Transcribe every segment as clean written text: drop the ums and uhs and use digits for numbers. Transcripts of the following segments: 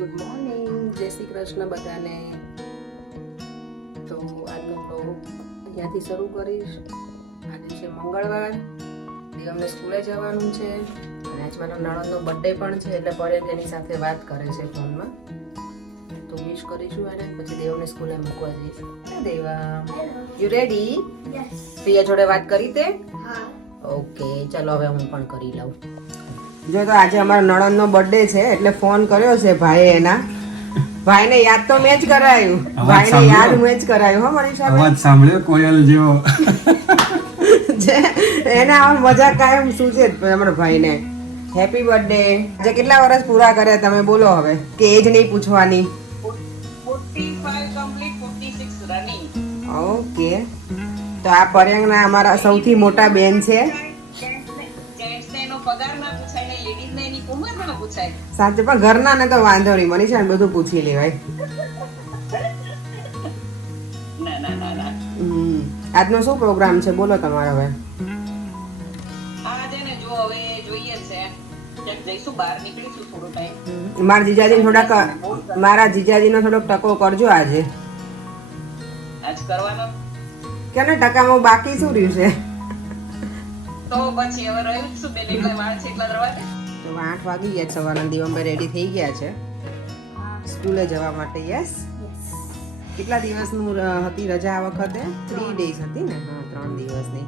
Good morning, જય શ્રી કૃષ્ણ બધાને. તો આજનો બ્લોગ અહીંયાથી શરૂ કરીશ. આજે છે મંગળવાર, દેવમને સ્કૂલે જવાનું છે અને આજ મારા નણંદનો બર્થડે પણ છે, એટલે પરેશ એની સાથે વાત કરે છે ફોનમાં. તો વિશ કરીશું એને, પછી દેવને સ્કૂલે મૂકવા જઈશ. દેવા, યુ રેડી? યસ. પ્રિયા જોડે વાત કરી તે? હા. ઓકે, ચલો હવે હું પણ કરી લઉં. જો તો આજે અમારા નણંદનો બર્થડે છે એટલે ફોન કર્યો છે ભાઈએ એના. ભાઈને યાદ તો મેં જ કરાયું. ભાઈને યાદ મેં જ કરાયું. હો મનીષા, અવાજ સાંભળ્યો કોયલ જેવો. એને આ મજા કાયમ સૂચે જ અમારા ભાઈને. Happy birthday. જે કેટલા વર્ષ પૂરા કર્યા તમે બોલો હવે, કે એજ નહીં પૂછવાની? 45 complete, 46 running. ઓકે, તો આ પર્યંગના અમારા સૌથી મોટા બેન છે. જેન્ટ્સને એનો પગાર ના પૂછાય ને લેડીઝને એની ઉંમર ના પૂછાય. સાચે, પણ ઘરના ને તો વાંધો નહીં, મનીષા બધું પૂછી લેવાય. ના ના ના ના. આજનો શું પ્રોગ્રામ છે બોલો તમારો હવે? આજે ને જો હવે જોઈએ છે ક્યાંક જઈશું, બહાર નીકળીશું થોડો ટાઈમ. મારા જીજાજીનો થોડોક ટકો કરજો આજે. આજ કરવાનો કેને ટકામાં બાકી શું રહ્યું છે? તો પછી હવે રહ્યું જ શું, બેન એટલા વાળ છે એટલા રવા દે. તો 8 વાગી ગયા, સવારના દિવમભાઈ રેડી થઈ ગયા છે સ્કૂલે જવા માટે. યસ. કેટલા દિવસનું હતી રજા આ વખતે? 3 days હતી ને? હા, 3 દિવસની.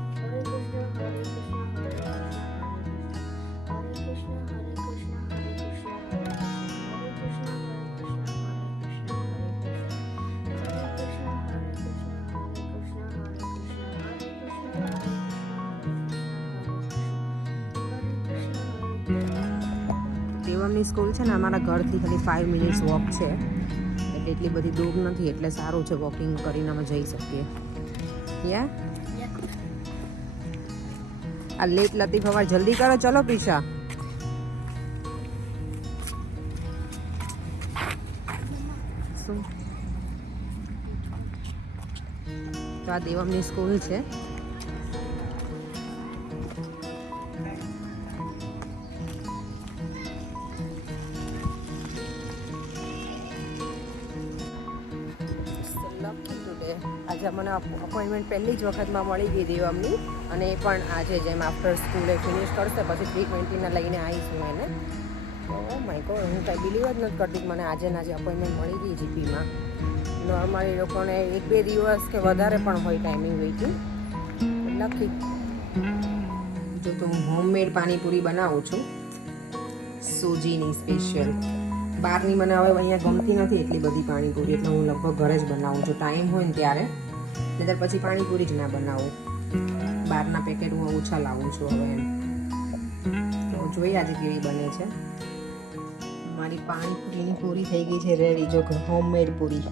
દેવમની સ્કૂલ છે ને અમારા ઘરથી ખાલી 5 minutes વોક છે, એટલે એટલી બધી દૂર નથી, એટલે સારું છે, વોકિંગ કરીને અમે જઈ શકીએ. યા આ લેટ લતીફ હવે જલ્દી કરો, ચલો પીછા. શું? તો આ દેવમની સ્કૂલ છે. આજે મને અપોઇન્ટમેન્ટ પહેલી જ વખતમાં મળી ગઈ દેવમની, અને એ પણ આજે જેમ આફ્ટર સ્કૂલે ફિનિશ કરશે પછી 3:20 લઈને આવીશું એને. ઓ માય ગોડ, હું કાંઈ બિલીવ જ નથી કરતી કે મને આજે આજે અપોઇન્ટમેન્ટ મળી ગઈ જીપીમાં. નોર્મલી લોકોને 1-2 દિવસ કે વધારે પણ હોય ટાઈમિંગ વેઇટિંગ. લકી જો તો હું હોમમેડ પાણીપુરી બનાવું છું, સોજીની સ્પેશિયલ. બહારની મને હવે અહીંયા ગમતી નથી એટલી બધી પાણીપુરી, એટલે હું લગભગ ઘરે જ બનાવું છું ટાઈમ હોય ને ત્યારે. નહીંતર પછી પાણીપુરી જ ના બનાવું. બહારના પેકેટ હું ઓછા લાવું છું હવે એમ. તો જોઈએ આજે કેવી બને છે. મારી પાણીપુરીની પૂરી થઈ ગઈ છે રેડી. જો હોમમેડ પૂરી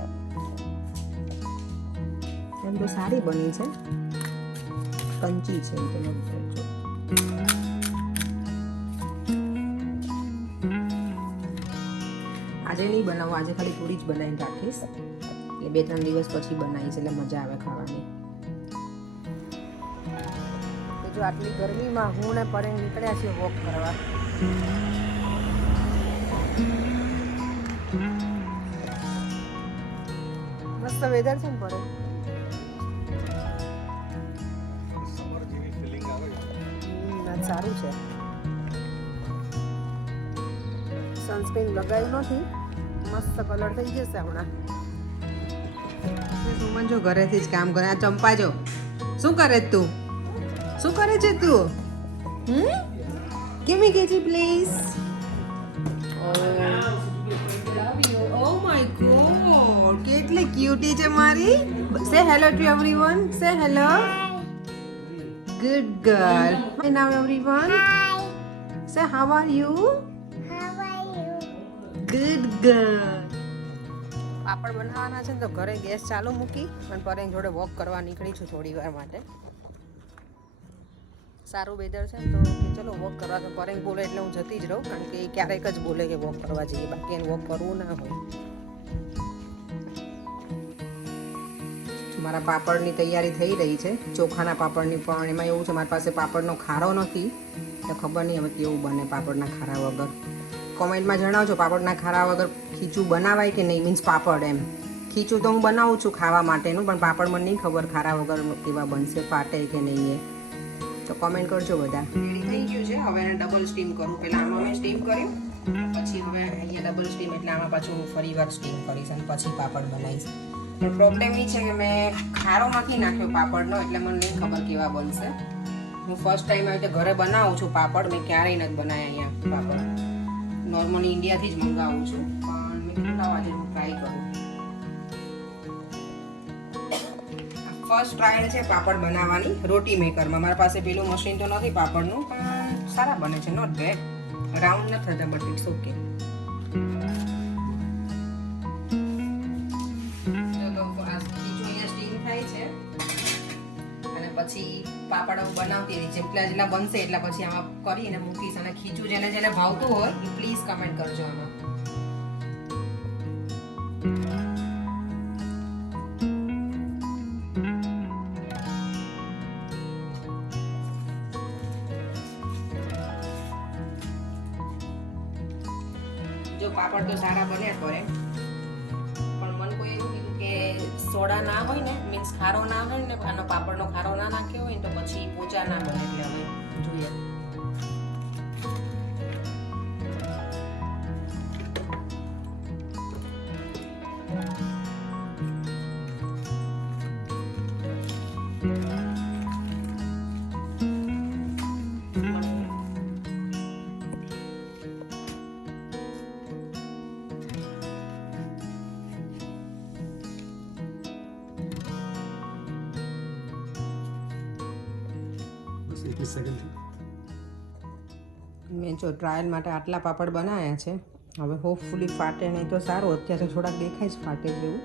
એમ તો સારી બની છે, કંચી છે એમ તો નથી. આજે નહીં બનાવું, આજે ખાલી પૂરી જ બનાવીને રાખીશ, એટલે 2-3 દિવસ પછી બનાવીશ, એટલે મજા આવે ખાવાની. તો જો આટલી ગરમીમાં હું ને પરેંગ નીકળ્યા છીએ વોક કરવા. મસ્ત વેધર છે ને પરેંગ? આજ સારું છે. સનસ્ક્રીન લગાવ્યું નથી, મસ્ત કલર થઈ જશે હમણાં. સુમન જો ઘરેથી જ કામ કરે. આ ચંપા જો શું કરે તું? શું કરે છે તું? Give me KG please. Oh my god, કેટલી ક્યુટી છે મારી. Say hello to everyone. Say hello. Good girl. Hi now everyone. Say how are you? Good girl. પાપડ બનાવવાના છે ને, તો ઘરે ગેસ ચાલુ મૂકી અને પરેંગ જોડે વોક કરવા નીકળી છું થોડી વાર માટે. સારું વેધર છે ને, તો ચલો વોક કરવા. તો પરેંગ બોલે એટલે હું જતી જ રહું, કારણ કે એ ક્યારેક જ બોલે કે વોક કરવા જઈએ, બાકી એને વોક કરવું ના હોય. મારા પાપડની તૈયારી થઈ રહી છે, ચોખાના પાપડની. પણ એમાં એવું છે મારી પાસે પાપડનો ખારો નથી, એટલે ખબર નહીં હવે કેવું બને પાપડના ખારા વગર. કોમેન્ટમાં જણાવજો પાપડના ખારા વગર ખીચું બનાવાય કે નહીં, મીન્સ પાપડ એમ. ખીચું તો હું બનાવું છું ખાવા માટેનું, પણ પાપડ મને નહીં ખબર ખારા વગર કેવા બનશે, ફાટે કે નહીં એ. તો કોમેન્ટ કરજો બધા. રેડી થઈ ગયું છે. હવે એને ડબલ સ્ટીમ કરું. પહેલાં આમાં મેં સ્ટીમ કર્યું, પછી હવે અહીંયા ડબલ સ્ટીમ એટલે આમાં પાછું ફરી વાર સ્ટીમ કરીશ અને પછી પાપડ બનાવીશ. પણ પ્રોબ્લેમ એ છે કે મેં ખારો નથી નાખ્યો પાપડનો, એટલે મને નહીં ખબર કેવા બનશે. હું ફર્સ્ટ ટાઈમ આવી રીતે ઘરે બનાવું છું પાપડ. મેં ક્યારેય નથી બનાવ્યા અહીંયા પાપડ. નોર્મલી ઇન્ડિયાથી જ મંગાવું છું, પણ મેં કીધું લાવ આજે હું ટ્રાય કરું. ફર્સ્ટ ટ્રાયલ છે પાપડ બનાવવાની રોટી મેકરમાં. મારા પાસે પેલું મશીન તો નથી પાપડનું, પણ સારા બને છે, નોટ બેડ. રાઉન્ડ નથી થતા, બટ ઇટ્સ ઓકે. પછી પાપડ બનાવતી રહી, જેટલા બનશે એટલા પછી આમાં કરીને મૂકીશ. અને ખીચું જેને જેને ભાવતું હોય એ પ્લીઝ કમેન્ટ કરજો આમાં. જો પાપડ તો સારા બને કરે, પણ મને કોઈ એવું કીધું કે સોડા ના હોય ને, મીન્સ ખારો ના હોય ને, આનો પાપડનો ખારો ના નાખ્યો હોય ને તો પછી પોચા ના બને. એટલે હવે જોઈએ. મેં જો ટ્રાયલ માટે આટલા પાપડ બનાવ્યા છે. હવે હોપફુલી ફાટે નહીં તો સારું. અત્યારે થોડાક દેખાય છે ફાટે જેવું.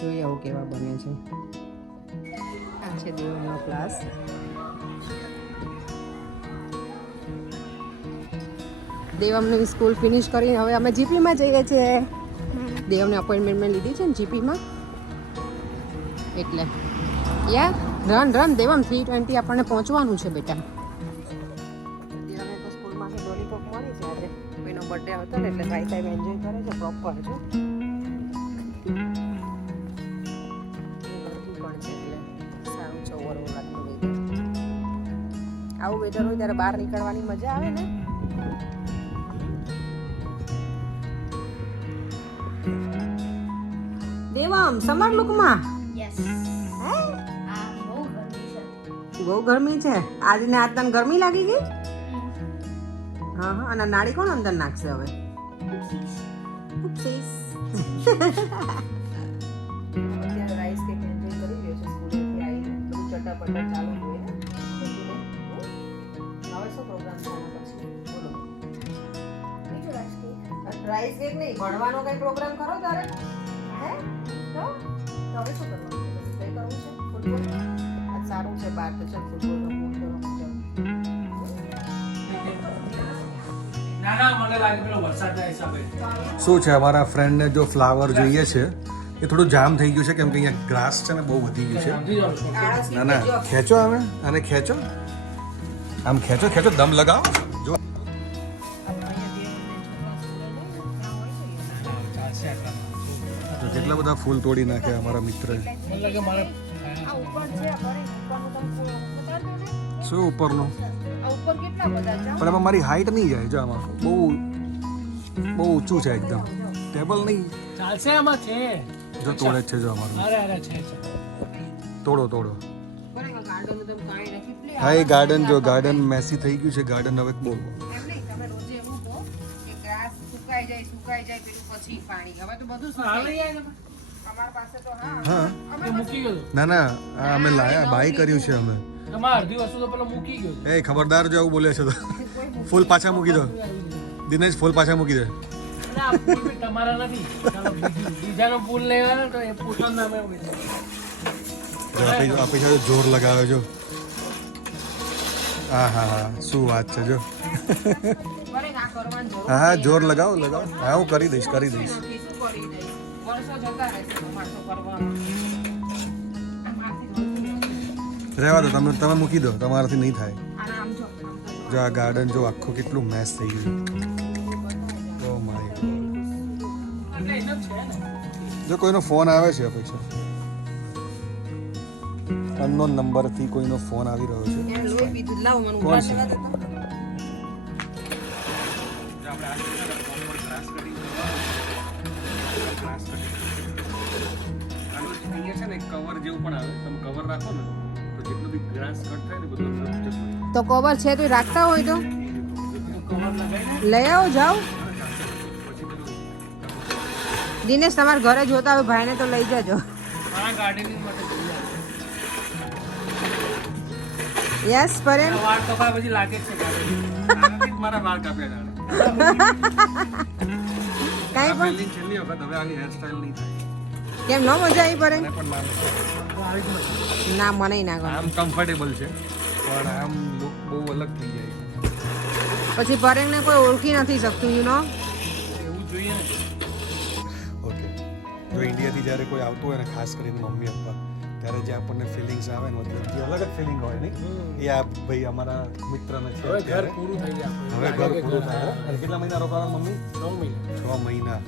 જોઈએ આવું કેવા બને છે. આ છે દેવનો ક્લાસ. દેવમની સ્કૂલ ફિનિશ કરીને હવે અમે જીપીમાં જઈએ છીએ. દેવને અપોઇન્ટમેન્ટ મેં લીધી છે ને જીપીમાં, એટલે યાર રન દેવમ 3:20 આપણને પહોંચવાનું છે બેટા. દેવને તો સ્કૂલમાંથી લોલીપોપ મળી છે આજે. કોઈનો બર્થડે હતો ને એટલે ભાઈ સાહેબ એન્જોય કરે છે પ્રોપર. જો પણ છે એટલે સારું છે ઓવરઓલ આજનું વેધર. આવું વેધર હોય ત્યારે બહાર નીકળવાની મજા આવે ને. દેવમ સમર લુકમાં બહુ ગરમી છે. આજને આજ તને ગરમી લાગી ગઈ? હા હા. અને નાળી કોણ અંદર નાખશે હવે? અત્યારે રાઈસ કેક એન્જોય કરી રહ્યો છે સ્કૂલેથી આવીને. બધું ચટાપટા ચાલુ હોય ને. હવે શું પ્રોગ્રામ છે આના પછી? બોલો. રાઈસ કેક નહીં, ભણવાનો કઈ પ્રોગ્રામ કરો તારે? હે તો હવે શું કરવાનું છે? કઈ કરવું છે? ફૂટબોલ? સારું છે બાર તો ચાલ ફૂટબોલ રમવું તો રમવું. શું છે અમારા ફ્રેન્ડને જો ફ્લાવર જોઈએ છે એ થોડું જામ થઈ ગયું છે કેમ કે અહીંયા ગ્રાસ છે ને બહુ વધી ગયું છે. ના ના ખેંચો અમે અને ખેંચો આમ ખેંચો દમ લગાવો જો. કેટલા બધા ફૂલ તોડી નાખ્યા અમારા મિત્રએ. શું ઉપરનું? પણ એમાં મારી હાઈટ નહીં જાય. જો આમાં બહુ ઊંચું છે એકદમ. ટેબલ નહીં ચાલશે આમાં છે. જો તોડે છે જો અમારું. અરે છે તોડો. હા એ ગાર્ડન જો ગાર્ડન મેસી થઈ ગયું છે. ગાર્ડન હવે બહુ ના આ અમે લાયા બાય કર્યું છે અમે. અડધી વસ્તુ તો પેલો મૂકી ગયો. એ ખબરદાર જો એવું બોલે છે તો ફૂલ પાછા મૂકી દો. દિનેશ ફૂલ પાછા મૂકી દે. તમારા નથી, બીજાનો ફૂલ લેવાનો તો એ પોતાનું નામે આપણી સાથે જોર લગાવે જો. હા શું વાત છે જો. હા જોર લગાવો. હા હું કરી દઈશ. રહેવા દો તમે મૂકી દો. તમારાથી નહીં થાય. જો આ ગાર્ડન જો આખું કેટલું મેસ થઈ ગયું. છે ને જો કોઈનો ફોન આવે છે અપેક્ષા અનનોન નંબરથી કોઈનો ફોન આવી રહ્યો છે એને લોહી પીધું લાવ મને કોણ ઉભા છે? થવા દે કવર જેવું પણ આવે તમે કવર રાખો ને તો જેટલું બી ગ્રાસ કટ થાય ને બધું તો કવર છે તો રાખતા હોય તો કવર લગાવીને લઈ આવો જાઓ દિનેશ તમારા ઘરે જોતા હોય ભાઈને તો લઈ જજો મારા ગાર્ડનિંગ માટે જોઈએ યસ પરેન વાળ કપાય પછી લાગે જ છે gardening. મારા વાળ કાપ્યા કાંઈ પણ છેલ્લી વખત હવે આની હેરસ્ટાઈલ નહીં થાય કેમ ન મજા આવી પરેન મને પણ ના મને ના ગમે આમ કમ્ફર્ટેબલ છે પણ આમ લુક બહુ અલગ થઈ જાય પછી પરેનને કોઈ ઓળખી નથી શકતું યુ નો એવું જોઈએ ને ઓકે જો ઇન્ડિયાથી જ્યારે કોઈ આવતું હોય ને ખાસ કરીને મમ્મી પપ્પા ત્યારે જે આપણને ફિલિંગ્સ આવે ને મતલબ જે અલગ જ ફિલિંગ હોય ને એ આ ભાઈ અમારા મિત્રને છે હવે ઘર ત્યારે. પૂરું થઈ જાય હવે ઘર પૂરું થાય અને કેટલા મહિના રોકાવા મમ્મી 9 મહિના 6 મહિના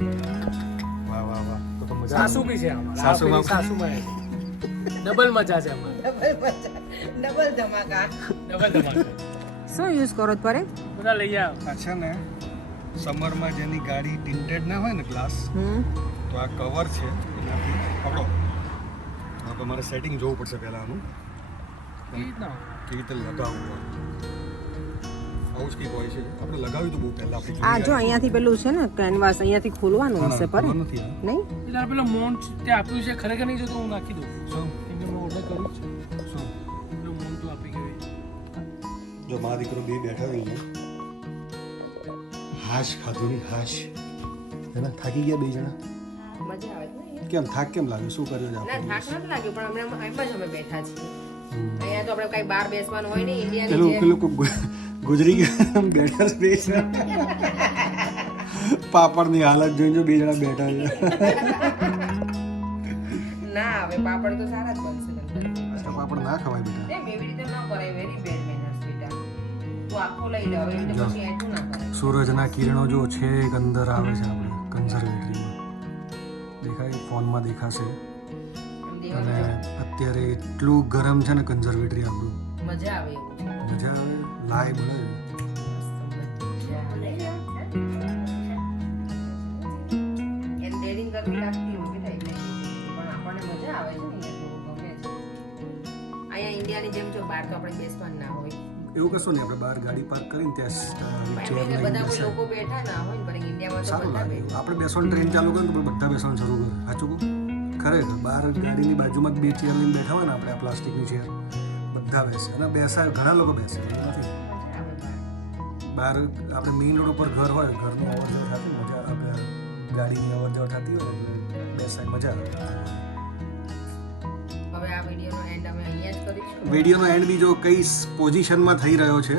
વાહ વાહ વાહ તો તો મજા સાસુ બી છે અમારા સાસુમાં સાસુમાં ડબલ મજા છે અમારે ડબલ ધમાકા ડબલ ધમાકા શું યુઝ કરો છો પરેન બધા લઈ આવ આ છે ને સમરમાં જેની ગાડી ટિન્ટેડ ના હોય ને ગ્લાસ તો આ કવર છે એનાથી પકડો હવે તમારે સેટિંગ જોવું પડશે પહેલાં આનું કેવી રીતે લગાવવું આવું જ કંઈક હોય છે આપણે લગાવ્યું તો બહુ પહેલાં આપણે આ જો અહીંયાથી પેલું છે ને કેનવાસ અહીંયાથી ખોલવાનું હશે પરેન નથી આ. નહીં તારે પેલો મોન્ટ તે આપ્યું છે ખરેખર નહીં જોતો હું નાખી દઉં શું કેમ કે મેં ઓર્ડર કર્યું જ છે શું પેલો મોન્ટ આપી ગયો જો મારા દીકરો બે બેઠા હોય ને હાશ ખાધું નહીં હાશ હે ને થાકી ગયા બે જણા મજા આવે છે કેમ થાક કેમ લાગ્યો શું કર્યું છે ના આપણે થાક નથી લાગ્યો પણ હમણાં એમ જ અમે બેઠા છીએ અહીંયા તો આપણે કઈ બહાર બેસવાનું હોય નહીં ઇન્ડિયાની પેલું જેમ પેલું કોઈ ગુજરી ગયા બેઠા છે બે જણા પાપડની હાલત જોઈને જો બે જણા બેઠા છે ના હવે પાપડ તો સારા જ બનશે અચ્છા, પાપડ ના ખવાય બેટા એમ એવી રીતે ન કરાય વેરી બેડ મેનર્સ બેટા તું આખો લઈ લે હવે એવી રીતે પછી એટલું ના કરાય સૂરજના કિરણો જો છે એક અંદર આવે છે આપણે કન્ઝર્વેટરીમાં દેખાય ફોનમાં દેખાશે એમ અને દેવાનું અત્યારે એટલું ગરમ છે ને કન્ઝર્વેટરી આપણું મજા આવે એવું છે મજા આવે લાય મળે એમ ડેરિંગ ગરમી લાગતી હોય બેટા એટલે પણ આપણને મજા આવે છે ને અહીંયા તો ગમે છે અહીંયા ઇન્ડિયાની જેમ જો બહાર તો આપણે બેસવાનું ના હોય એવું કશું નહીં આપણે બહાર ગાડી પાર્ક કરીને ત્યાં ચેર એમ લઈને બધા કોઈ બેસાય લોકો બેઠા ના હોય ને પણ ઇન્ડિયામાં તો સારું બધા લાગે બેઠા આપણે બેસવાનું ટ્રેન ચાલુ કરીએ તો બધા બેસવાનું શરૂ કરે સાચું કહું ખરેખર બહાર ગાડીની બાજુમાં જ બે ચેર લઈને બેઠા હોય ને આપણે આ પ્લાસ્ટિકની ચેર બધા બેસે અને બેસાય ઘણા લોકો બેસે એવું નથી બહાર આપણે મેઇન રોડ ઉપર ઘર હોય ઘરનું અવર જવર થતી મજા આપણે ગાડીની અવર જવર થતી હોય ને એટલે બેસાય મજા આવે હવે આ વિડીયોનો એન્ડ અમે અહીંયા જ કરીશું વિડીયોનો એન્ડ બી જો કઈ પોઝિશનમાં થઈ રહ્યો છે